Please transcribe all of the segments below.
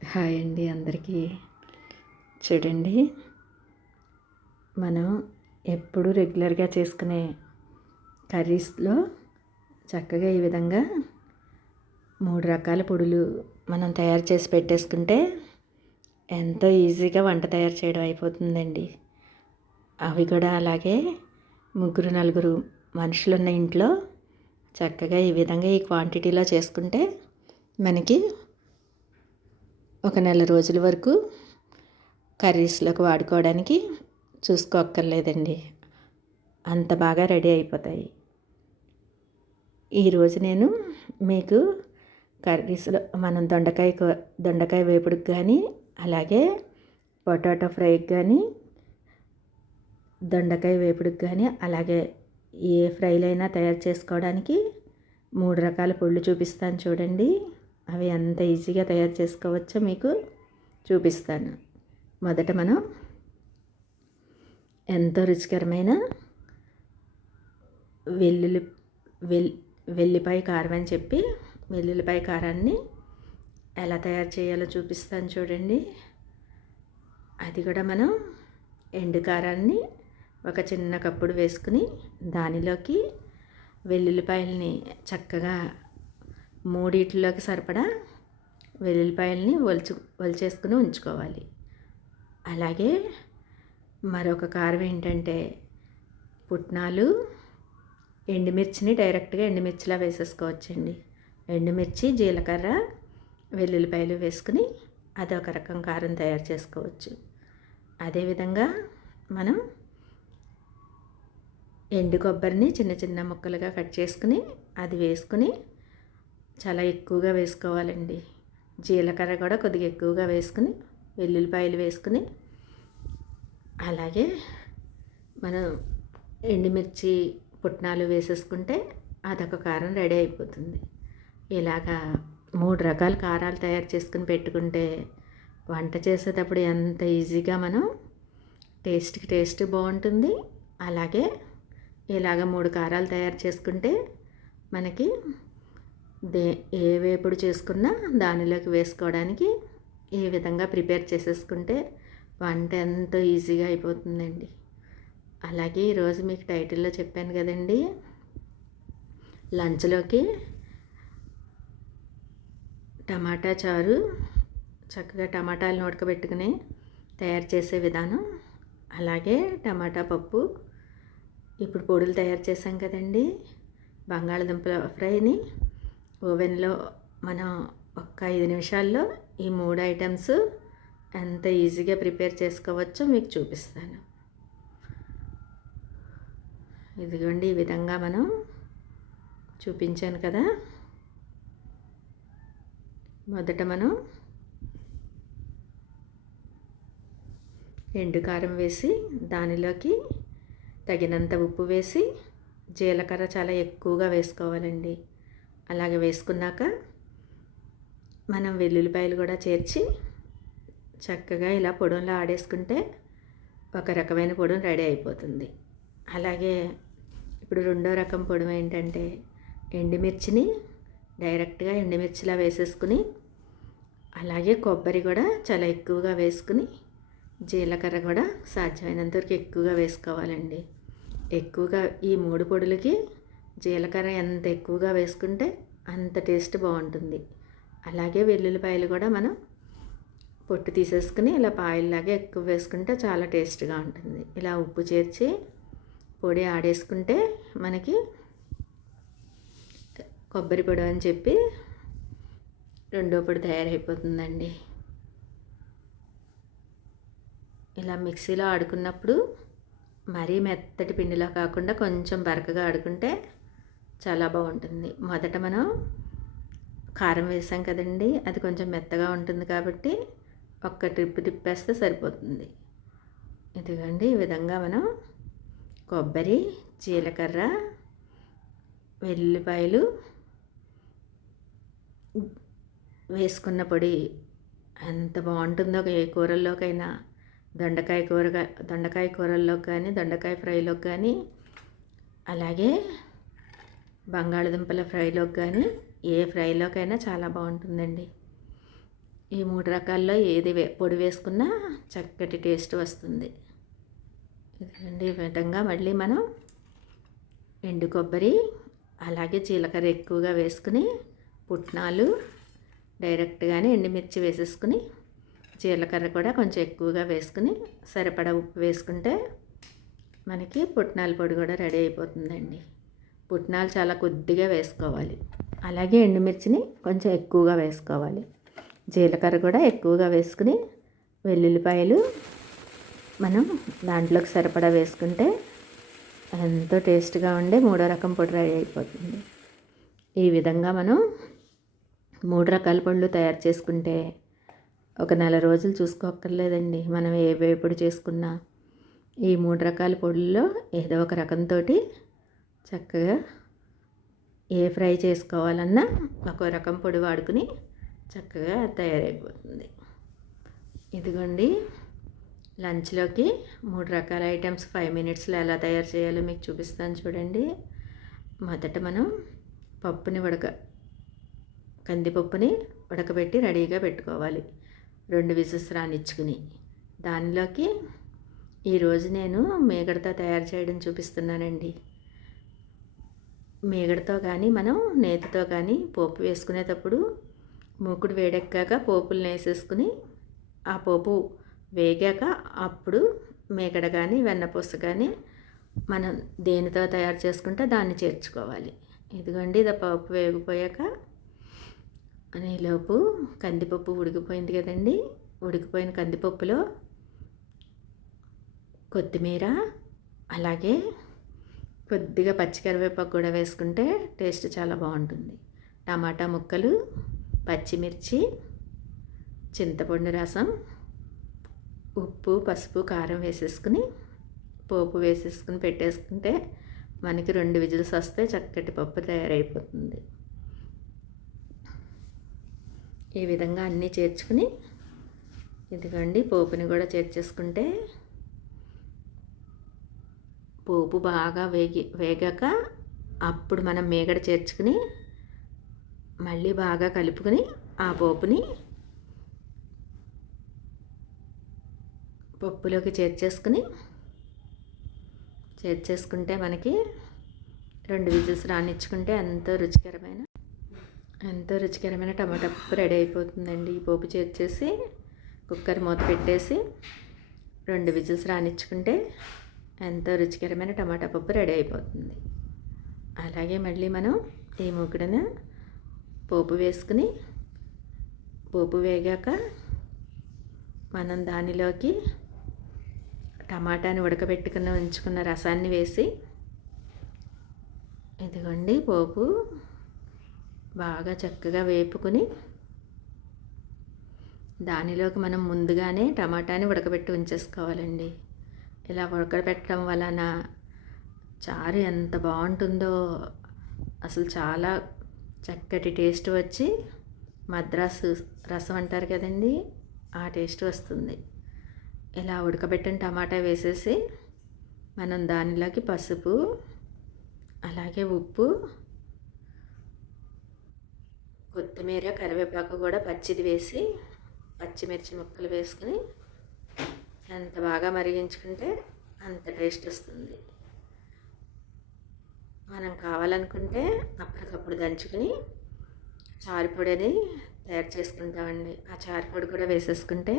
Hi అండి అందరికీ. చూడండి మనం ఎప్పుడు రెగ్యులర్గా చేసుకునే కర్రీస్లో చక్కగా ఈ విధంగా మూడు రకాల పొడులు మనం తయారు చేసి పెట్టేసుకుంటే ఎంతో ఈజీగా వంట తయారు చేయడం అయిపోతుందండి. అవి కూడా అలాగే ముగ్గురు నలుగురు మనుషులున్న ఇంట్లో చక్కగా ఈ విధంగా ఈ క్వాంటిటీలో చేసుకుంటే మనకి ఒక నెల రోజుల వరకు కర్రీస్లోకి వాడుకోవడానికి చూసుకోక్కర్లేదండి. అంత బాగా రెడీ అయిపోతాయి. ఈరోజు నేను మీకు కర్రీస్లో మనం దొండకాయ దొండకాయ వేపుడుకి కానీ అలాగే పొటాటో ఫ్రైకి కానీ దొండకాయ వేపుడుకి కానీ అలాగే ఏ ఫ్రైలైనా తయారు చేసుకోవడానికి మూడు రకాల పొళ్ళు చూపిస్తాను చూడండి. అవి ఎంత ఈజీగా తయారు చేసుకోవచ్చో మీకు? చూపిస్తాను. మొదట మనం ఎంతో రుచికరమైన వెల్లుల్లి వెల్ వెల్లిపాయ కారం అని చెప్పి వెల్లుల్లిపాయ కారాన్ని ఎలా తయారు చేయాలో చూపిస్తాను చూడండి. అది కూడా మనం ఎండు కారాన్ని ఒక చిన్న కప్పుడు వేసుకుని దానిలోకి వెల్లుల్లిపాయల్ని చక్కగా మూడిట్లోకి సరిపడా వెల్లుల్లిపాయలని వలుచు వలిచేసుకుని ఉంచుకోవాలి. అలాగే మరొక కారం ఏంటంటే పుట్నాలు ఎండుమిర్చిని డైరెక్ట్గా ఎండుమిర్చిలా వేసేసుకోవచ్చండి. ఎండుమిర్చి జీలకర్ర వెల్లుల్లిపాయలు వేసుకుని అదొక రకం కారం తయారు చేసుకోవచ్చు. అదేవిధంగా మనం ఎండు కొబ్బరిని చిన్న చిన్న ముక్కలుగా కట్ చేసుకుని అది వేసుకుని చాలా ఎక్కువగా వేసుకోవాలండి. జీలకర్ర కూడా కొద్దిగా ఎక్కువగా వేసుకుని వెల్లుల్లిపాయలు వేసుకుని అలాగే మనం ఎండుమిర్చి పుట్నాలు వేసేసుకుంటే అదొక కారం రెడీ అయిపోతుంది. ఇలాగా మూడు రకాల కారాలు తయారు చేసుకుని పెట్టుకుంటే వంట చేసేటప్పుడు ఎంత ఈజీగా మనం టేస్ట్కి టేస్ట్ బాగుంటుంది. అలాగే ఇలాగ మూడు కారాలు తయారు చేసుకుంటే మనకి దే ఏ వేపుడు చేసుకున్నా దానిలోకి వేసుకోవడానికి ఈ విధంగా ప్రిపేర్ చేసేసుకుంటే వంట ఎంతో ఈజీగా అయిపోతుందండి. అలాగే ఈరోజు మీకు టైటిల్లో చెప్పాను కదండి లంచ్లోకి టమాటా చారు చక్కగా టమాటాలను ఉడకబెట్టుకుని తయారు చేసే విధానం అలాగే టమాటా పప్పు ఇప్పుడు పొడులు తయారు చేసాం కదండి బంగాళదుంపల ఫ్రైని ఓవెన్లో మనం ఒక్క ఐదు నిమిషాల్లో ఈ మూడు ఐటమ్స్ ఎంత ఈజీగా ప్రిపేర్ చేసుకోవచ్చో మీకు చూపిస్తాను. ఇదిగోండి ఈ విధంగా మనం చూపించాను కదా. మొదట మనం ఎండు కారం వేసి దానిలోకి తగినంత ఉప్పు వేసి జీలకర్ర చాలా ఎక్కువగా వేసుకోవాలండి. అలాగే వేసుకున్నాక మనం వెల్లుల్లిపాయలు కూడా చేర్చి చక్కగా ఇలా పొడంలో ఆడేసుకుంటే ఒక రకమైన పొడం రెడీ అయిపోతుంది. అలాగే ఇప్పుడు రెండో రకం పొడం ఏంటంటే ఎండుమిర్చిని డైరెక్ట్గా ఎండుమిర్చిలా వేసేసుకుని అలాగే కొబ్బరి కూడా చాలా ఎక్కువగా వేసుకుని జీలకర్ర కూడా సాధ్యమైనంత వరకు ఎక్కువగా వేసుకోవాలండి. ఎక్కువగా ఈ మూడు పొడులకి జీలకర్ర ఎంత ఎక్కువగా వేసుకుంటే అంత టేస్ట్ బాగుంటుంది. అలాగే వెల్లుల్లిపాయలు కూడా మనం పొట్టు తీసేసుకుని ఇలా పాయల్లాగా ఎక్కువ వేసుకుంటే చాలా టేస్ట్గా ఉంటుంది. ఇలా ఉప్పు చేర్చి పొడి ఆడేసుకుంటే మనకి కొబ్బరి పొడి అని చెప్పి రెండో పొడి తయారైపోతుందండి. ఇలా మిక్సీలో ఆడుకున్నప్పుడు మరీ మెత్తటి పిండిలో కాకుండా కొంచెం బరకగా ఆడుకుంటే చాలా బాగుంటుంది. మొదట మనం కారం వేసాం కదండి. అది కొంచెం మెత్తగా ఉంటుంది కాబట్టి ఒక్క ట్రిప్ తిప్పేస్తే సరిపోతుంది. ఇదిగండి ఈ విధంగా మనం కొబ్బరి జీలకర్ర వెల్లుల్లిపాయలు వేసుకున్న పొడి ఎంత బాగుంటుందో ఏ కూరల్లోకైనా. దొండకాయ కూర దొండకాయ కూరల్లో కానీ దొండకాయ ఫ్రైలో కానీ అలాగే బంగాళదుంపల ఫ్రైలోకి కానీ ఏ ఫ్రైలోకైనా చాలా బాగుంటుందండి. ఈ మూడు రకాల్లో ఏది వే పొడి వేసుకున్నా చక్కటి టేస్ట్ వస్తుంది. ఇదండి ఈ విధంగా మళ్ళీ మనం ఎండు కొబ్బరి అలాగే జీలకర్ర ఎక్కువగా వేసుకుని పుట్నాలు డైరెక్ట్గానే ఎండుమిర్చి వేసేసుకుని జీలకర్ర కూడా కొంచెం ఎక్కువగా వేసుకుని సరిపడా ఉప్పు వేసుకుంటే మనకి పుట్నాల పొడి కూడా రెడీ అయిపోతుందండి. పుట్నాలు చాలా కొద్దిగా వేసుకోవాలి. అలాగే ఎండుమిర్చిని కొంచెం ఎక్కువగా వేసుకోవాలి. జీలకర్ర కూడా ఎక్కువగా వేసుకుని వెల్లుల్లిపాయలు మనం దాంట్లోకి సరిపడా వేసుకుంటే ఎంతో టేస్ట్గా ఉండే మూడో రకం పొడి రెడీ అయిపోతుంది. ఈ విధంగా మనం మూడు రకాల పళ్ళు తయారు చేసుకుంటే ఒక నెల రోజులు చూసుకోక్కర్లేదండి. మనం ఏ వేపుడు చేసుకున్నా ఈ మూడు రకాల పొడుల్లో ఏదో ఒక రకంతో చక్కగా ఏ ఫ్రై చేసుకోవాలన్నా ఒక రకం పొడి వాడుకుని చక్కగా తయారైపోతుంది. ఇదిగోండి లంచ్లోకి మూడు రకాల ఐటమ్స్ ఫైవ్ మినిట్స్లో ఎలా తయారు చేయాలో మీకు చూపిస్తాను చూడండి. మొదట మనం పప్పుని ఉడక కందిపప్పుని ఉడకబెట్టి రెడీగా పెట్టుకోవాలి. రెండు విజిల్స్ రానిచ్చుకుని. దానిలోకి ఈరోజు నేను మేగడతో తయారు చేయడం చూపిస్తున్నానండి. మేగడతో కానీ మనం నేతితో కానీ పోపు వేసుకునేటప్పుడు మూకుడు వేడెక్కాక పోపులు వేసేసుకుని ఆ పోపు వేగాక అప్పుడు మేకడ కానీ వెన్నపూస కానీ మనం దేనితో తయారు చేసుకుంటే దాన్ని చేర్చుకోవాలి. ఇదిగోండి ఇది పప్పు వేగిపోయాక అనేలోపు కందిపప్పు ఉడికిపోయింది కదండి. ఉడికిపోయిన కందిపప్పులో కొత్తిమీర అలాగే కొద్దిగా పచ్చికరివేపాకు కూడా వేసుకుంటే టేస్ట్ చాలా బాగుంటుంది. టమాటా ముక్కలు పచ్చిమిర్చి చింతపండు రసం ఉప్పు పసుపు కారం వేసేసుకుని పోపు వేసేసుకుని పెట్టేసుకుంటే మనకి రెండు విజిల్స్ వస్తే చక్కటి పప్పు తయారైపోతుంది. ఈ విధంగా అన్నీ చేర్చుకుని ఇదిగోండి పోపుని కూడా చేర్చేసుకుంటే పోపు బాగా వేగి వేగాక అప్పుడు మనం మేగడ చేర్చుకుని మళ్ళీ బాగా కలుపుకొని ఆ పోపుని పప్పులోకి చేర్చేసుకుని చేర్చేసుకుంటే మనకి రెండు విజిల్స్ రానిచ్చుకుంటే ఎంతో రుచికరమైన ఎంతో రుచికరమైన టమాటా పప్పు రెడీ అయిపోతుందండి. ఈ పోపు చేర్చేసి కుక్కర్ మూత పెట్టేసి రెండు విజిల్స్ రానిచ్చుకుంటే ఎంతో రుచికరమైన టమాటా పప్పు రెడీ అయిపోతుంది. అలాగే మళ్ళీ మనం ఈ మూకుడిన పోపు వేసుకుని పోపు వేగాక మనం దానిలోకి టమాటాని ఉడకబెట్టుకున్న ఉంచుకున్న రసాన్ని వేసి ఇదిగోండి పోపు బాగా చక్కగా వేపుకుని దానిలోకి మనం ముందుగానే టమాటాని ఉడకబెట్టి ఉంచేసుకోవాలండి. ఇలా ఉడకబెట్టడం వలన చారు ఎంత బాగుంటుందో అసలు చాలా చక్కటి టేస్ట్ వచ్చి మద్రాసు రసం అంటారు కదండి ఆ టేస్ట్ వస్తుంది. ఇలా ఉడకబెట్టిన టమాటా వేసేసి మనం దానిలోకి పసుపు అలాగే ఉప్పు కొత్తిమీర కరివేపాకు కూడా పచ్చిది వేసి పచ్చిమిర్చి ముక్కలు వేసుకుని ఎంత బాగా మరిగించుకుంటే అంత టేస్ట్ వస్తుంది. మనం కావాలనుకుంటే అప్పటికప్పుడు దంచుకుని చారుపొడిని తయారు చేసుకుంటామండి. ఆ చారుపొడి కూడా వేసేసుకుంటే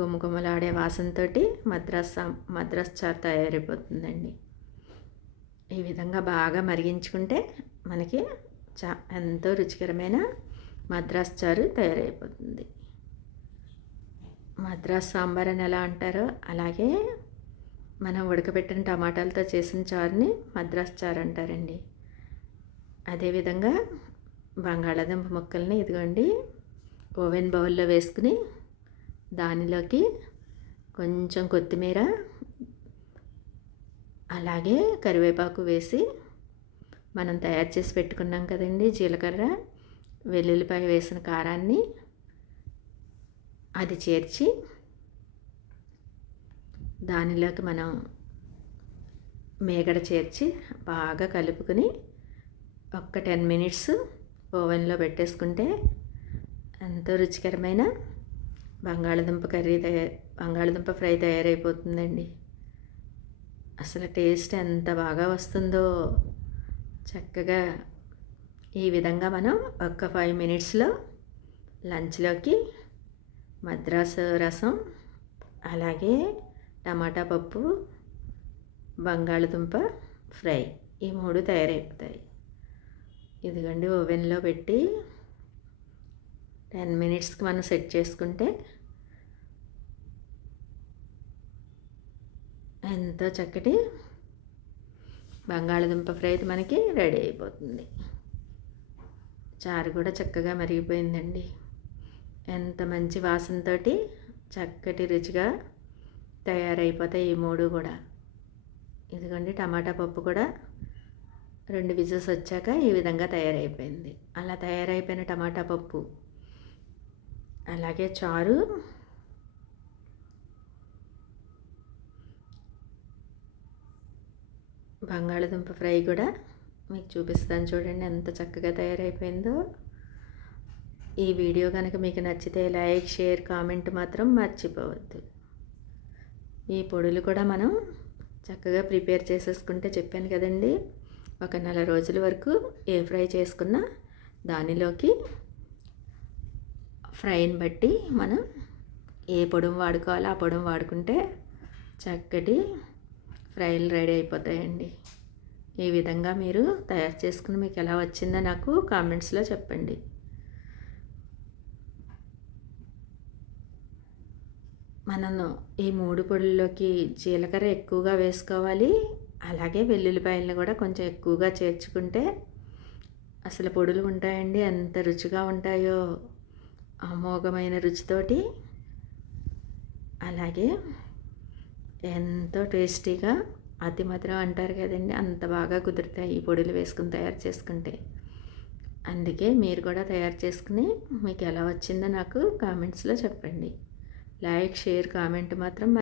గుమ్మగుమ్మలాడే వాసనతో మద్రాస్ మద్రాస్ చారు తయారైపోతుందండి. ఈ విధంగా బాగా మరిగించుకుంటే మనకి చా ఎంతో రుచికరమైన మద్రాస్ చారు తయారైపోతుంది. మద్రాస్ సాంబార్ అని ఎలా అంటారో అలాగే మనం ఉడకబెట్టిన టమాటాలతో చేసిన చారుని మద్రాస్ చారు అంటారండి. అదేవిధంగా బంగాళాదుంప ముక్కల్ని ఇదిగోండి ఓవెన్ బౌల్లో వేసుకుని దానిలోకి కొంచెం కొత్తిమీర అలాగే కరివేపాకు వేసి మనం తయారు చేసి పెట్టుకున్నాం కదండి జీలకర్ర వెల్లుల్లిపాయ వేసిన కారాన్ని అది చేర్చి దానిలోకి మనం మేగడ చేర్చి బాగా కలుపుకొని ఒక్క టెన్ మినిట్స్ ఓవెన్లో పెట్టేసుకుంటే ఎంతో రుచికరమైన బంగాళదుంప కర్రీ తయారు బంగాళదుంప ఫ్రై తయారైపోతుందండి. అసలు టేస్ట్ ఎంత బాగా వస్తుందో చక్కగా ఈ విధంగా మనం ఒక్క ఫైవ్ మినిట్స్లో లంచ్లోకి మద్రాసు రసం అలాగే టమాటా పప్పు బంగాళదుంప ఫ్రై. ఈ మూడు తయారైపోతాయి. ఇదిగండి ఓవెన్లో పెట్టి టెన్ మినిట్స్కి మనం సెట్ చేసుకుంటే ఎంతో చక్కటి బంగాళదుంప ఫ్రై మనకి రెడీ అయిపోతుంది. చారు కూడా చక్కగా మరిగిపోయిందండి. ఎంత మంచి వాసనతో చక్కటి రుచిగా తయారైపోతాయి ఈ మూడు కూడా. ఇదిగోండి టమాటా పప్పు కూడా రెండు విజిల్స్ వచ్చాక ఈ విధంగా తయారైపోయింది. అలా తయారైపోయిన టమాటా పప్పు అలాగే చారు బంగాళదుంప ఫ్రై కూడా మీకు చూపిస్తాను చూడండి ఎంత చక్కగా తయారైపోయిందో. ఈ వీడియో కనుక మీకు నచ్చితే లైక్ షేర్ కామెంట్ మాత్రం మర్చిపోవద్దు. ఈ పొడులు కూడా మనం చక్కగా ప్రిపేర్ చేసేసుకుంటే చెప్పాను కదండి. ఒక నెల రోజుల వరకు ఏ ఫ్రై చేసుకున్న దానిలోకి ఫ్రైని బట్టి మనం ఏ పొడుము వాడుకోవాలో ఆ పొడుము వాడుకుంటే చక్కటి ఫ్రైలు రెడీ అయిపోతాయండి. ఈ విధంగా మీరు తయారు చేసుకుని మీకు ఎలా వచ్చిందో నాకు కామెంట్స్లో చెప్పండి. మనం ఈ మూడు పొడుల్లోకి జీలకర్ర ఎక్కువగా వేసుకోవాలి. అలాగే వెల్లుల్లిపాయలను కూడా కొంచెం ఎక్కువగా చేర్చుకుంటే అసలు పొడులు ఉంటాయండి. ఎంత రుచిగా ఉంటాయో అమోఘమైన రుచితోటి. అలాగే ఎంతో టేస్టీగా అతి మధురం అంటారు కదండి అంత బాగా కుదురుతాయి ఈ పొడులు వేసుకుని తయారు చేసుకుంటే. అందుకే మీరు కూడా తయారు చేసుకుని మీకు ఎలా వచ్చిందో నాకు కామెంట్స్లో చెప్పండి. లైక్ షేర్ కామెంట్ మాత్రం